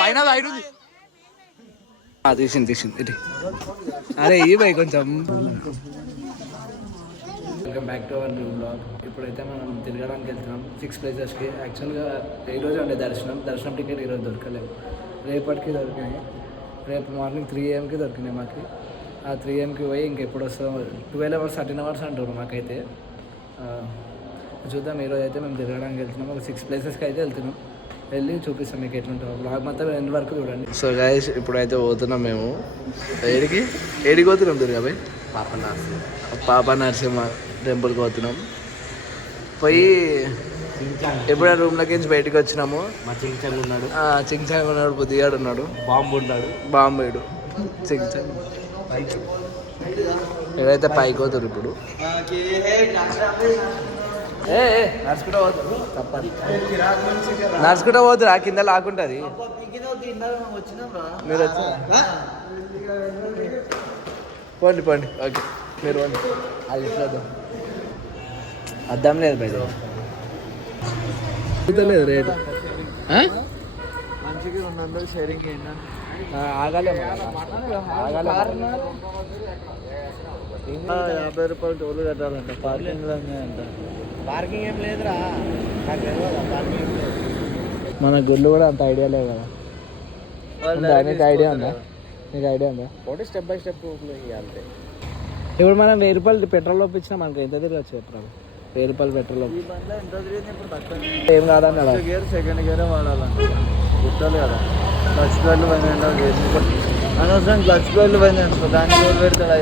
పైన తీసింది ఇటు. అరే ఈ బై కొంచెం. Welcome back to our new blog. ఇప్పుడైతే మనం తిరగడానికి వెళ్తున్నాం 6 ప్లేసెస్కి. యాక్చువల్గా ఈరోజు ఉండే దర్శనం టికెట్ ఈరోజు దొరకలేవు, రేపటికి దొరికినాయి. రేపు మార్నింగ్ 3 AM దొరికినాయి మాకు. ఆ 3 AMకి పోయి ఇంకెప్పుడు వస్తాం, 12 hours 13 hours అంటారు మాకైతే. చూద్దాం. ఈరోజు అయితే మేము తిరగడానికి వెళ్తున్నాం, ఒక 6 ప్లేసెస్కి అయితే వెళ్తున్నాం. వెళ్ళి చూపిస్తాం మీకు ఎట్లుంటాం. బ్లాగ్ మొత్తం ఎండ్ వరకు చూడండి. సో గైస్ ఇప్పుడైతే పోతున్నాం మేము. ఏడికి పోతున్నాం దుర్గాబాయ్? పాప నరసింహ టెంపుల్కి పోతున్నాం. పోయి ఎప్పుడైనా రూమ్లోకి నుంచి బయటకు వచ్చినాము. చించాంగ్ ఉన్నాడు, బుద్ధిగాడు ఉన్నాడు, బాంబేడు చించాంగ్. ఏదైతే పైకి పోతారు ఇప్పుడు. నడుచుకుంటా పోతారు, తప్పదు. నడుచుకుంటా పోతురు, ఆ కింద లాక్కుంటుంది. మీరు వచ్చారా? పోండి ఓకే. మీరు పోండి. అది ఇట్లా అర్థం లేదు బయట లేదు రేటు. మంచిగా 200 షేరింగ్ ఆగాలి. 50 రూపాయలు టోల్ కట్టాలంట. పార్కింగ్ అంట. పార్కింగ్ ఏం లేదురా, నాకు తెలియదు పార్కింగ్ ఏం లేదు. మన గుళ్ళు కూడా అంత ఐడియా లేదు కదా. నీకు ఐడియా ఉందా? ఒకటి స్టెప్ బై స్టెప్ అంతే. ఇప్పుడు మనం 1000 రూపాయలు పెట్రోల్ ఒప్పించినా మనకి ఎంత తిరగచ్చు చెప్పాలి? 1000 రూపాయలు పెట్రోల్ ఎంత తిరిగింది ఇప్పుడు? తక్కువ ఏం కాదన్న. సెకండ్ గేరే వాడాలంట. గుర్తాలి కదా, క్లచ్ ప్లేట్లు పోయిందంటే అనవసరం క్లచ్ ప్లేట్లు పోయిందంట. దానికి రోజు పెడతాడు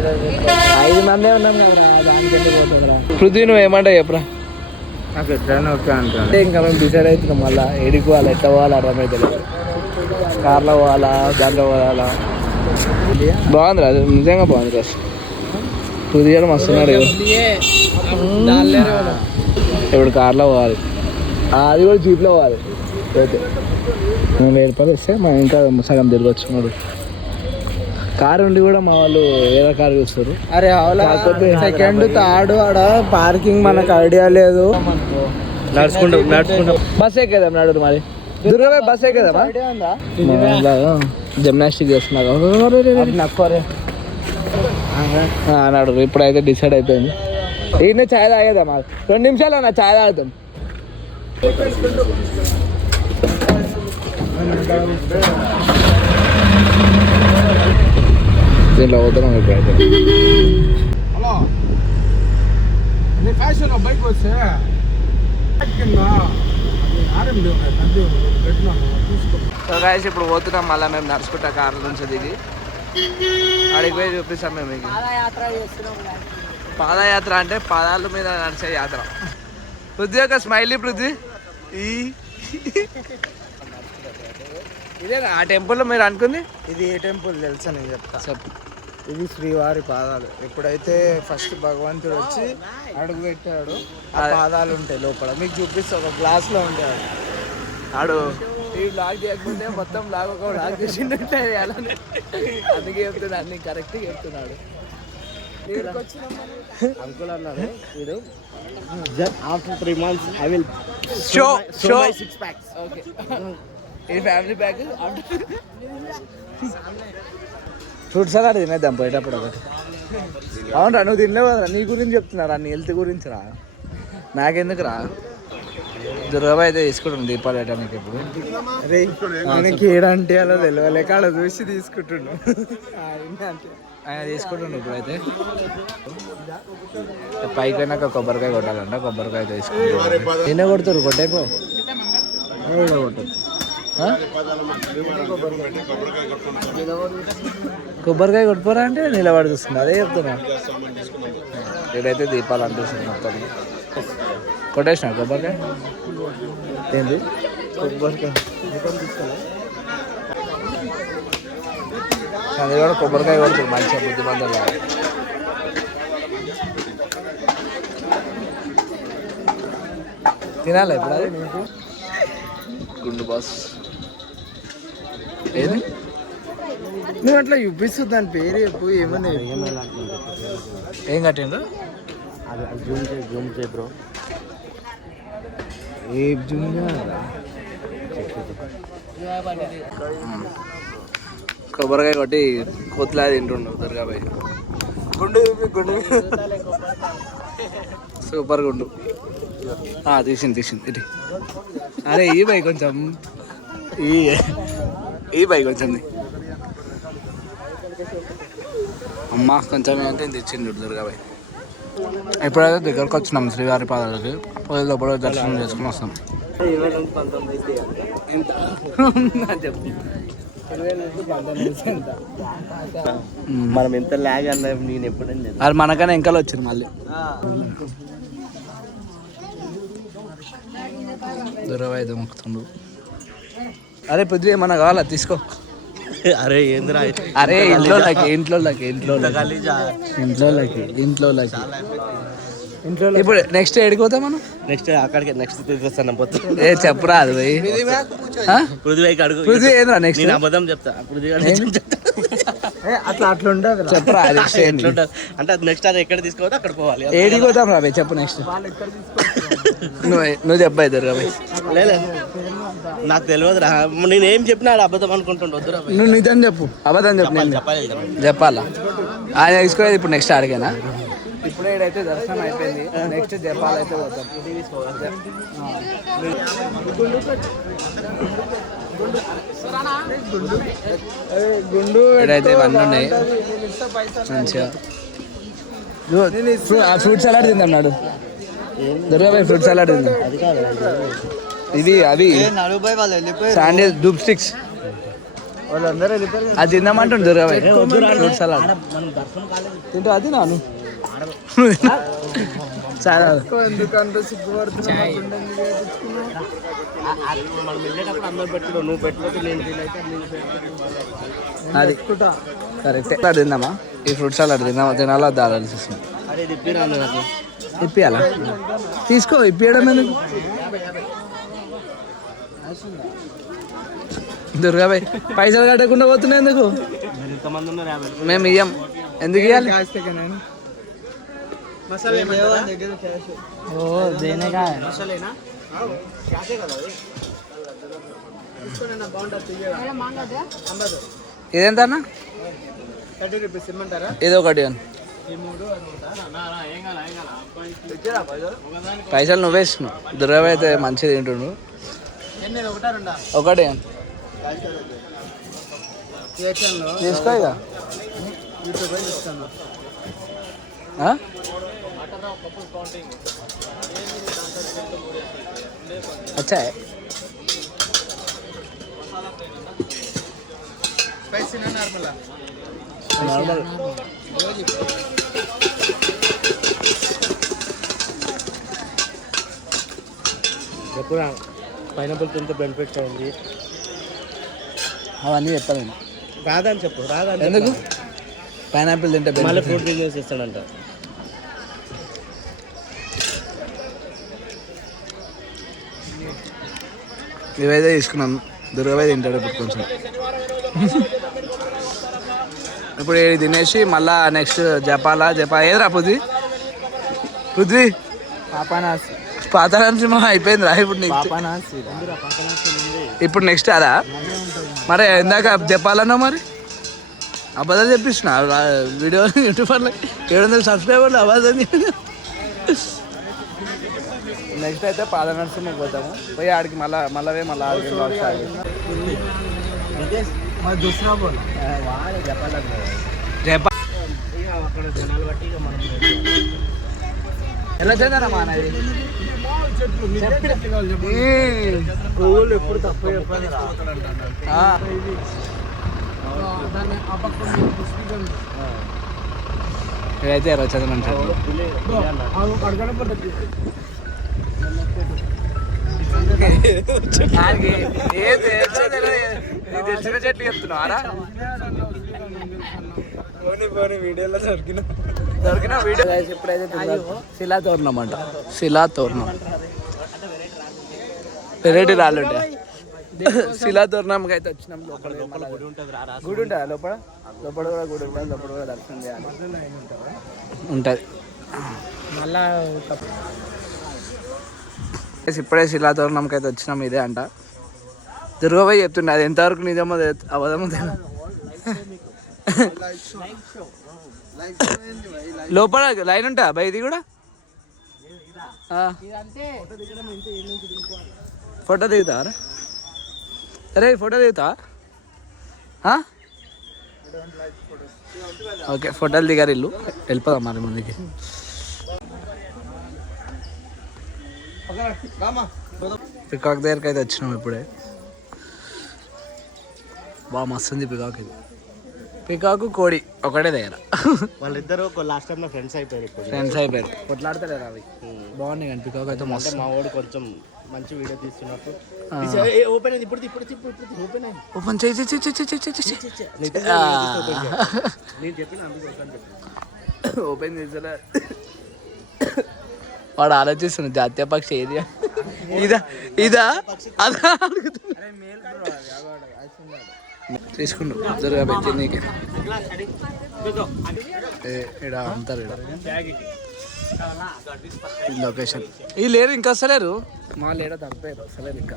5 మందే ఉన్నాం కదా. దానికి పృథ్వీ నువ్వు ఏమంటా చెప్పరా? నాకు ఎట్లయినా ఓకే అంటే ఇంకా మేము డిసైడ్ అవుతున్నాం. మళ్ళీ ఏడికి పోవాలి, ఎట్లా పోవాలి అర్థమైతే లేదు. కార్లో పోవాలా, దాంట్లో పోవాలా? బాగుంది అది, నిజంగా బాగుంది. కాదు పృథ్వీ మస్తున్నాడు. ఇప్పుడు కార్లో పోవాలి, అది కూడా జీప్లో పోవాలి. అయితే 1000 రూపాయలు ఇస్తే మనం ఇంకా సగం తిరిగి వచ్చినాడు. కారు ఉండి కూడా మా వాళ్ళు ఏదో కారు చూస్తారు. అరే సెకండ్ థర్డ్ ఆడ పార్కింగ్ మనకు ఐడియా లేదు. నడుచుకుంటా బస్ ఎక్కేదాం. నడు మరి దుర్గాబాయ్ బస్ ఎక్కేదామా? జిమ్నాస్టిక్ చేస్తున్నారు అన్నాడు. ఇప్పుడైతే డిసైడ్ అయిపోయింది. ఈయన ఛాయ్ తాగేదామా? 2 నిమిషాలు అన్న ఛాయ్ తాగుతాం. దీంట్లో పోతున్నాం ఇప్పుడైతే. హలో ఫ్యాషన్ బైక్ వస్తే సో గాయస్ ఇప్పుడు పోతున్నాం. మళ్ళీ మేము నడుచుకుంటా కార్ల నుంచి దిగి అడిగి పోయి చూపిస్తాం. మేము మీకు పాదయాత్ర అంటే పాదాల మీద నడిచే యాత్ర. పృథ్వీ ఒక స్మైలీ పృథ్వీ. ఇదేనా ఆ టెంపుల్లో మీరు అనుకుంది? ఇది ఏ టెంపుల్ తెలుసా? నేను చెప్తా. చెప్పు. ఇది శ్రీవారి పాదాలు. ఎప్పుడైతే ఫస్ట్ భగవంతుడు వచ్చి అడుగు పెట్టాడు, ఆ పాదాలు ఉంటాయి లోపల. మీకు చూపిస్తే ఒక గ్లాస్లో ఉంటాడు. ఆడు ఈ బ్లాగ్ చేయకపోతే మొత్తం బ్లాగ్ ఒక బ్లాగ్ చేసిండే అలానే. అందుకే చెప్తున్నాడు, అన్ని కరెక్ట్గా చెప్తున్నాడు. అంకుల్ అన్నారు వీడు after 3 months I will show my 6 packs. Okay ఈ ఫ్యామిలీ ప్యాక్. ఫ్రూట్ సలాడ్ తినేద్దాం పోయేటప్పుడు ఒకటి. అవునరా నువ్వు తినలేవు కదరా, నీ గురించి చెప్తున్నారా, నీ హెల్త్ గురించి రా, నాకెందుకు రా. దుర్గాబాయ్ అయితే తీసుకుంటాను దీపాలు పెట్టడానికి. ఇప్పుడు మనకి ఏడంటే అలా తెలియలేక అలా చూసి తీసుకుంటున్నాను. ఆయన తీసుకుంటుండు. ఇప్పుడైతే పైకి పోయినాక కొబ్బరికాయ కొట్టాలంట. కొబ్బరికాయ తీసుకుంటారు. నిన్న కొడుతురు కొట్టేపో కొట్టదు. కొబ్బరికాయ కొట్టుకోరా అంటే నిలబడి చూస్తుంది. అదే చెప్తున్నా. ఇక్కడైతే దీపాలు అనిపిస్తుంది మొత్తం. కొట్టేసిన కొబ్బరికాయ ఏంది? కొబ్బరికాయ అది కూడా కొబ్బరికాయ కొడుతుంది మంచిగా బుద్ధిమంతులు. తినాలి ఇప్పుడు అది గుండు బాస్. ఏది నువ్వు అట్లా చూపిస్తుంది దాని పేరు చెప్పు. ఏమన్నా ఏం కట్టిండ్రు? జూమ్ చే బ్రో. ఏ జూమ్ కొబ్బరికాయ కొట్టి కొత్తలా తింటుండు దుర్గాబాయ్. గుండు గుండు సూపర్ గుండు. తీసింది ఇటు. అరే ఈ బై కొంచెం ఈ బై కొంచెం అమ్మ కొంచెం ఏంటంటే తెచ్చిండు దుర్గాబాయ్. ఎప్పుడైతే దగ్గరకు వచ్చినాం శ్రీవారి పాదాలకి లోపల దర్శనం చేసుకుని వస్తాం. మనం ఎంత లాగ్ అన్నా నేను ఎప్పుడైనా అది మనకన్నా ఎంకలు వచ్చింది మళ్ళీ. దుర్గాబాయ్ మొక్కుతుండు. అరే పృథ్వీ ఏమన్నా కావాలా తీసుకో. అరే ఏంద్రా అరే ఇంట్లో ఇప్పుడు నెక్స్ట్ ఎడిపోతాం మనం. నెక్స్ట్ అక్కడికి నెక్స్ట్ తీసుకొస్తాను పోతా. ఏ చెప్పరా అది పృథ్వీకి అడుగు. పృథ్వీ ఏంద్రా నెక్స్ట్ నేను అబద్ధం చెప్తా. పృథ్వీ అట్లా ఉండదు చెప్పరా. అంటే అది నెక్స్ట్ అది ఎక్కడ తీసుకోవద్దు అక్కడ పోవాలి. ఏడికి పోతాం రాబోయ్ చెప్పు నెక్స్ట్. నువ్వు చెప్పాయి దుర్గాబాయ్. లేదు నాకు తెలియదురా. నేనేం చెప్పినా అబద్ధం అనుకుంటుండే. వద్దురా నువ్వు నిజం చెప్పు అబద్ధం చెప్పు. చెప్పాలా ఆయన తీసుకోలేదు. ఇప్పుడు నెక్స్ట్ అడిగానా. ఇప్పుడు ఏడైతే దర్శనం అయిపోయింది. నెక్స్ట్ జపాల్ అయితే పోతాం. గుండు ఏడైతే ఇవన్నీ ఉన్నాయి మంచిగా. ఫ్రూట్ సలాడ్ తిందన్నాడు దుర్గాబాయ్. ఫ్రూట్ సలాడ్ తిందాం. ఇది అవి శాండిల్ డూప్ స్టిక్స్ అది తిందామంటుండు దుర్గాబాయ్. ఫ్రూట్ సలాడ్ తింటూ అది నాను చాలా అది కరెక్ట్. తిందామా ఈ ఫ్రూట్ సలాడ్ తినాలా ఆలోచిస్తున్నాం. ఇప్పియాలా తీసుకో. ఇప్పియడం ఎందుకు దుర్గాబాయ్. పైసలు కట్టకుండా పోతున్నాయి ఎందుకు. మేము ఇయ్యం. ఎందుకు ఇవ్వాలి. ఇదేంత అన్న. ఇది ఒకటి పైసలు నువ్వే ఇస్తున్నావు. దుర్గాబాయ్ అయితే మంచిగా తింటుండు. ఒకటి తీసుకో ఇక. अच्छा है नॉर्मल. ఎప్పుడు పైనాపిల్ తింటే బెనిఫిట్స్ అయింది అవన్నీ చెప్పాలి. రాదని చెప్పు. రాదని ఎందుకు. పైనాపిల్ తింటే మళ్ళీ ఫ్రూట్ బిజినెస్ ఇస్తాడంట. ఇవైతే తీసుకున్నాం. దుర్గాబాయ్ తింటాడు ఇప్పుడు కొంచెం. ఇప్పుడు ఇది తినేసి మళ్ళా నెక్స్ట్ జపాలా ఏదిరా పృథ్వీ పాతాళ అయిపోయింది రా. ఇప్పుడు నెక్స్ట్ అదా మరి. ఇందాక చెప్పాలన్నా మరి అబద్ధాలు చెప్పిస్తున్నా. వీడియో యూట్యూబర్లో 700 సబ్స్క్రైబర్లు అబద్ధం. నెక్స్ట్ అయితే పాద నరసింహకి పోతాము. పోయి ఆడికి మళ్ళీ ఆడికి ఎలా చేద్దారా మా అనేది ఎప్పుడు తప్పు చెప్పాలి. ఇదైతే ఎలా చదవనంటారు. తెచ్చిన చెట్లు చెప్తున్నారా. వీడియోలో దొరికిన వీడియో ఎప్పుడైతే శిలాతోరణం అంట. శిలాతోరణం వెరైటీ రాళ్ళు ఉంటాయి. శిలాతోరణంకి అయితే వచ్చినాం. లోపల గుడి ఉంటుందా. లోపల కూడా గుడి ఉంటుంది. లోపల కూడా దర్శనం చేయాలి ఉంటుంది. మళ్ళా ఇప్పుడే శిలాతోరణంకి అయితే వచ్చినాం. ఇదే అంట దుర్గాబాయ్ చెప్తున్నా అది ఎంతవరకు నిజమో అబద్ధమో లోపల లైన్ ఉంటా బై ఇది కూడా ఫోటో దిగుతావా అరే ఫోటో దిగుతావా ఓకే ఫోటోలు దిగారు ఇల్లు వెళ్ళిపోదాం మరి ముందుకి పికాక్ దగ్గరికి అయితే వచ్చినాం ఇప్పుడే బాగా మస్తు ఉంది పికాక్ ఇది పికాకు కోడి ఒకటే దగ్గర వాళ్ళిద్దరు లాస్ట్ టైం ఫ్రెండ్స్ అయిపోయారు కొట్లాడతలేరు అవి బాగున్నాయి కానీ పికాక్ అయితే మస్తు మా వాడు కొంచెం మంచి వీడియో తీస్తున్నప్పుడు ఓపెన్ అయింది ఇప్పుడు ఓపెన్ చేయి నేను చెప్పిన ఓపెన్ చేసా వాడు ఆలోచిస్తున్నాడు జాతీయ పక్షి ఏది ఇదా అదా తీసుకుండు దుర్గా పెట్టి నీకే ఇక్కడ అంటారు లొకేషన్ ఈ లేరు ఇంకా వస్తలేరు మా లేడ తప్పలేరు వస్తలేరు ఇంకా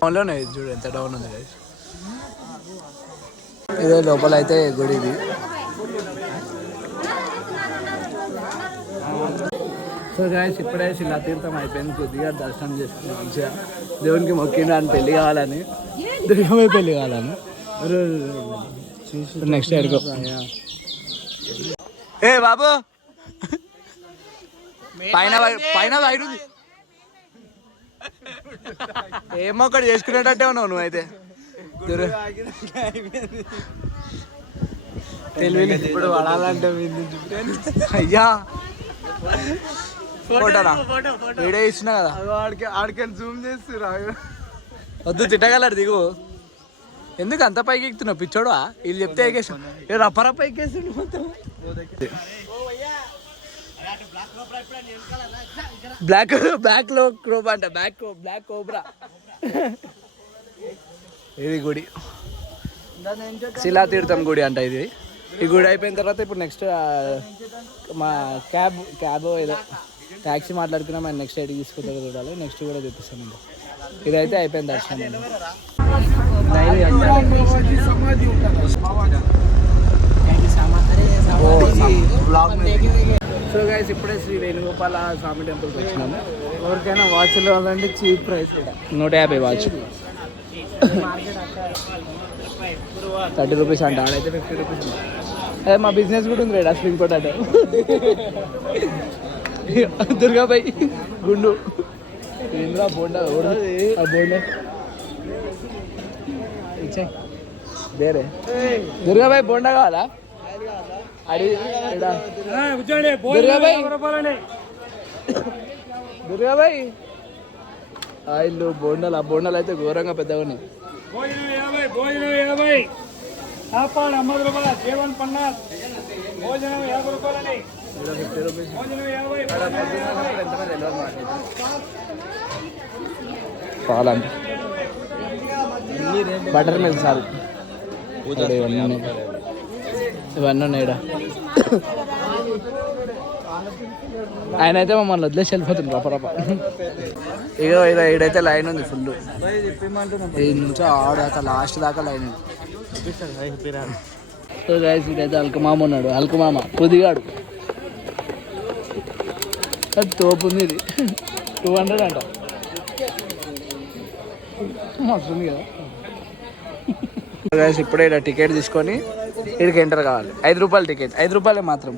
ఫోన్లోనే చూడు ఎంత డౌన్ ఉంది ఇదే లోపల అయితే గుడి ఇది సో గాయస్ ఇప్పుడే శిలా తీర్థం అయిపోయింది కొద్దిగా దర్శనం చేసుకున్నాం మంచిగా దేవునికి మొక్కిండు అని పెళ్లి కావాలని దుర్గమే పెళ్లి కావాలని నెక్స్ట్ ఎడుకో ఏ బాబు పైన వైరు ఏమో ఒకటి చేసుకునేటట్టే ఉన్నావు నువ్వైతే తెలివి ఇప్పుడు పడాలంటే అయ్యా ఫోటోనా వీడియో ఇచ్చినా కదా ఆడికి జూమ్ చేస్తురా వద్దు తిట్టగలరు దిగు ఎందుకు అంత పైకి ఎక్కుతున్నావు పిచ్చోడా వీళ్ళు చెప్తే ఎక్కేసాం రప్పరప్ప ఎక్కేసాడు మొత్తం బ్లాక్ లో క్రోబ్ అంట బ్లాక్ కోబ్రా ఇది గుడి శిలా తీర్థం గుడి అంట ఇది ఈ గుడి అయిపోయిన తర్వాత ఇప్పుడు నెక్స్ట్ మా క్యాబ్ ఏదో ట్యాక్సీ మాట్లాడుకున్నాం ఆయన నెక్స్ట్ ఎయిట్కి తీసుకుంటారు చూడాలి నెక్స్ట్ కూడా చూపిస్తాం ఇంకా ఇదైతే అయిపోయింది దర్శనం సో గైస్ ఇప్పుడే శ్రీ వేణుగోపాల స్వామి టెంపుల్కి వచ్చినాము ఎవరికైనా వాచ్లు కావాలంటే చీప్ ప్రైస్ 150 వాచ్ 30 రూపీస్ అంట ఆడైతే 50 రూపీస్ అదే మా బిజినెస్ కూడా ఉంది రేడా స్ప్రింగ్ పొటాటో దుర్గాబాయ్ గుండు ఇంద్రా బోండా బోండా ఇచ్చే వేరే దుర్గాబాయ్ బోండా కావాలా దుర్గాబాయ్ ఇల్లు బోండాలు ఆ బోండాలు అయితే ఘోరంగా పెద్దగా ఉన్నాయి పాలంటే బటర్ మిల్క్ సార్ ఇవన్నీ ఉన్నాయి ఆయన అయితే మమ్మల్ని వదిలేసి వెళ్ళిపోతుంది రపరప ఇక ఈడైతే లైన్ ఉంది ఫుల్ ఈ నుంచి ఆడాక లాస్ట్ దాకా లైన్ ఉంది సో గైస్ ఇదైతే అల్కమామ ఉన్నాడు అల్కమామ కొద్దిగాడు అది తోపు ఉంది ఇది 200 అంట వస్తుంది కదా గైస్ ఇప్పుడే ఇక్కడ టికెట్ తీసుకొని ఇక్కడికి ఎంటర్ కావాలి 5 రూపాయలు టికెట్ 5 రూపాయలే మాత్రం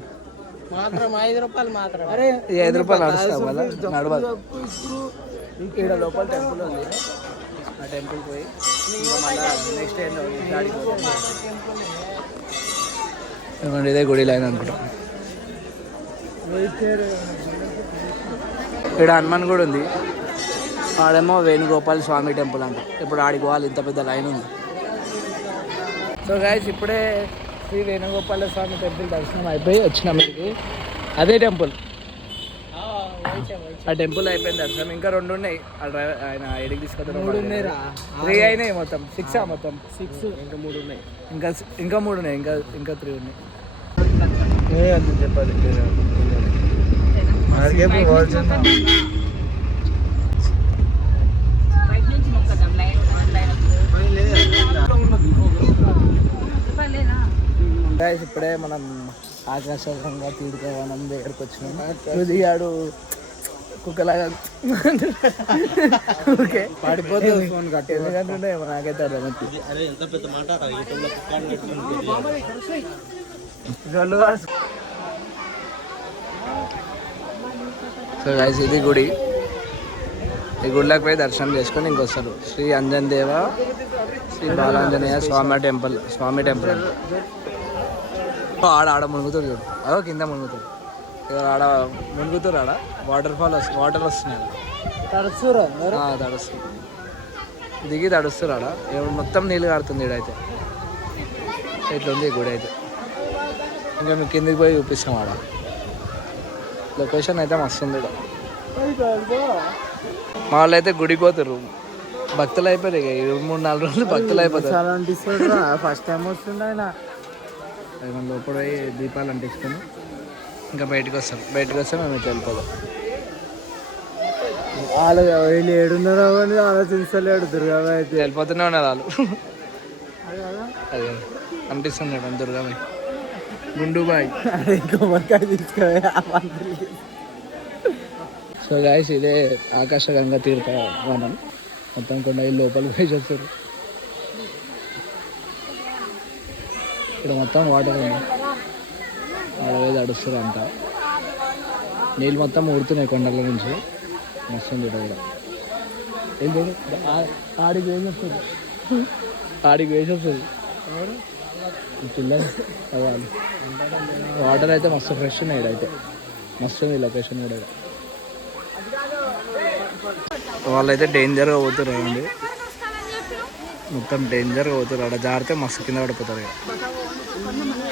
5 రూపాయలు మాత్రం 5 రూపాయలు నడుస్తాం వల్ల నడవాలి ఇక్కడ లోపల టెంపుల్ ఉంది ఆ టెంపుల్ పోయి నెక్స్ట్ ఇదిగోండి ఇదే గుడి లైన్ అనుకుంటాం ఇక్కడ హనుమాన్ కూడా ఉంది ఆడేమో వేణుగోపాల స్వామి టెంపుల్ అంట ఇప్పుడు ఆడికి పోవాలి ఇంత పెద్ద లైన్ ఉంది సో గైస్ ఇప్పుడే శ్రీ వేణుగోపాల స్వామి టెంపుల్ దర్శనం అయిపోయి వచ్చినాం ఇక్కడికి అదే టెంపుల్ ఆ టెంపుల్ అయిపోయింది దర్శనం ఇంకా 2 ఉన్నాయి ఆ డ్రైవర్ ఆయన ఎడికి తీసుకొద్దాం 3 అయినాయి మొత్తం 6 మొత్తం 6 ఇంకా 3 ఉన్నాయి ఇంకా 3 ఉన్నాయి ఇంకా 3 ఉన్నాయి చెప్పాలి గైస్ ఇప్పుడే మనం ఆకాశంగా తీర్థవనం దగ్గరకు వచ్చినాం. దిగాడు కుక్కలాగా ఓకే పడిపోతుంది ఫోన్ కట్టి ఎందుకంటే నాకైతే అర్థమవుతుంది. ఎంత పెద్ద మాట సో గైస్ ఇది గుడి. ఈ గుడిలోకి పోయి దర్శనం చేసుకొని ఇంకొస్తారు. శ్రీ అంజన్ దేవ శ్రీ బాలాంజనేయ స్వామి టెంపుల్ ఆడ మునుగుతారు చూడు. అదో కింద మునుగుతారు ఆడ మునుగుతారు. ఆడ వాటర్ వస్తున్నాయి. తడుస్తారు దిగి తడుస్తారు. ఆడ మొత్తం నీళ్ళు కారుతుంది. ఈడైతే ఇట్లుంది గుడి అయితే. ఇంకా మీకు కిందికి పోయి చూపిస్తాం. ఆడ లొకేషన్ అయితే మస్తు ఉంది. మా వాళ్ళు అయితే గుడికి పోతారు. భక్తులు అయిపోయారు. ఇక 3-4 రోజులు భక్తులు అయిపోతారు. ఫస్ట్ టైం వస్తుంది ఆయన లోపల పోయి దీపాలు అంటించుకొని ఇంకా బయటకు వస్తే మేము ఇట్లా వెళ్ళిపోదాం. వాళ్ళు ఏడున్నారో అని ఆలోచించలేడు. దుర్గాబాయ్ అయితే వెళ్ళిపోతూనే ఉన్నారు వాళ్ళు. అదే అనిపిస్తున్నాడు దుర్గాబాయ్ గుండుబాయ్ సో గాయస్ ఇదే ఆకాశగంగా తీర్థవనం. మొత్తం కొండ లోపలికి పోయి చూస్తారు. ఇక్కడ మొత్తం వాటర్ ఉంది. ఆడవేది తడుస్తారు అంట. నీళ్ళు మొత్తం ఊడుతున్నాయి కొండల నుంచి. మస్తు ఉంది కూడా. ఆడికి వేసి వస్తుంది పిల్లలు వాళ్ళు. వాటర్ అయితే మస్తు ఫ్రెష్ ఉన్నాయి. ఇక్కడైతే మస్తు ఉంది లొకేషన్ కూడా. వాళ్ళైతే డేంజర్గా పోతారు అండి. మొత్తం డేంజర్గా పోతారు. ఆడ జారితే మస్తు కింద పడిపోతారు.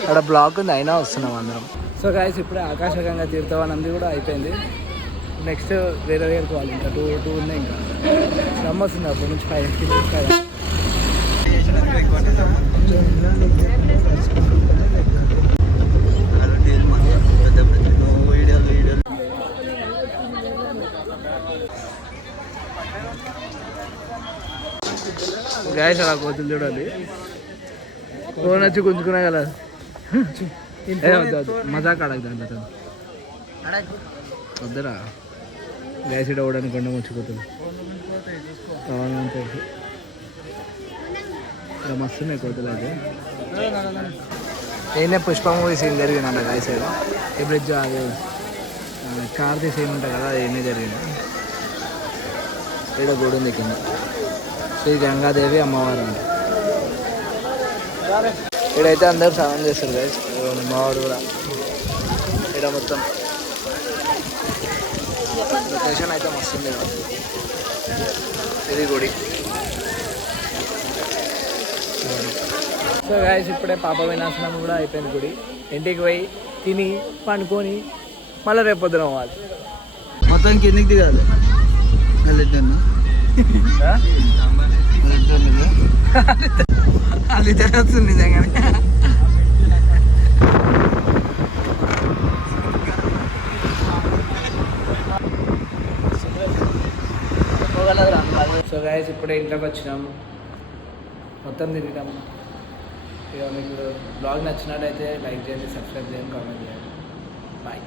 అక్కడ బ్లాక్ ఉంది అయినా వస్తున్నాం అందరం. సో గాయస్ ఇప్పుడే ఆకాశగంగా తీర్థవనంది కూడా అయిపోయింది. నెక్స్ట్ వేరే దగ్గరికి పోవాలి. ఇంకా టూ ఉన్నాయి. ఇంకా నమ్మొస్తుంది అప్పటి నుంచి 5 కిలోమీటర్స్. గాయస్ అలా కోతులు చూడాలి. ఫోన్ వచ్చి గుంజుకున్నా కదా. మజాక్ అడగదు వద్దరా. గ్యాస్ ఇడ అవడానికి కొండ ముచ్చిపోతుంది. ఇలా మస్తున్నాయి కోతులు అయితే. నేనే పుష్ప మూవీ సీన్ జరిగిందంట గాయస్. ఈ బ్రిడ్జ్ అది కార్తీ సీన్ ఉంటుంది కదా, అది ఏమీ జరిగింది. ఇక్కడ గుడి ఉంది కింద. శ్రీ గంగాదేవి అమ్మవారు అంట. ఇక్కడైతే అందరూ స్నానం చేస్తారు గాయస్. అమ్మవారు కూడా ఇక్కడ మొత్తం లొకేషన్ అయితే మస్తుంది. ఇది గుడి. సో గాయస్ ఇప్పుడే పాప వినాశనం కూడా అయిపోయింది గుడి. ఇంటికి పోయి తిని పండుకొని మళ్ళీ రేపు పొద్దున పోవాలి. మొత్తం కిందికి దిగాలి. అది తెలుస్తుంది నిజంగానే. సో గైస్ ఇప్పుడే ఇంట్లోకి వచ్చినాం. మొత్తం తిరిగినాం. ఇక మీకు బ్లాగ్ నచ్చినట్టయితే లైక్ చేయండి, సబ్స్క్రైబ్ చేయండి, కామెంట్ చేయండి. బాయ్.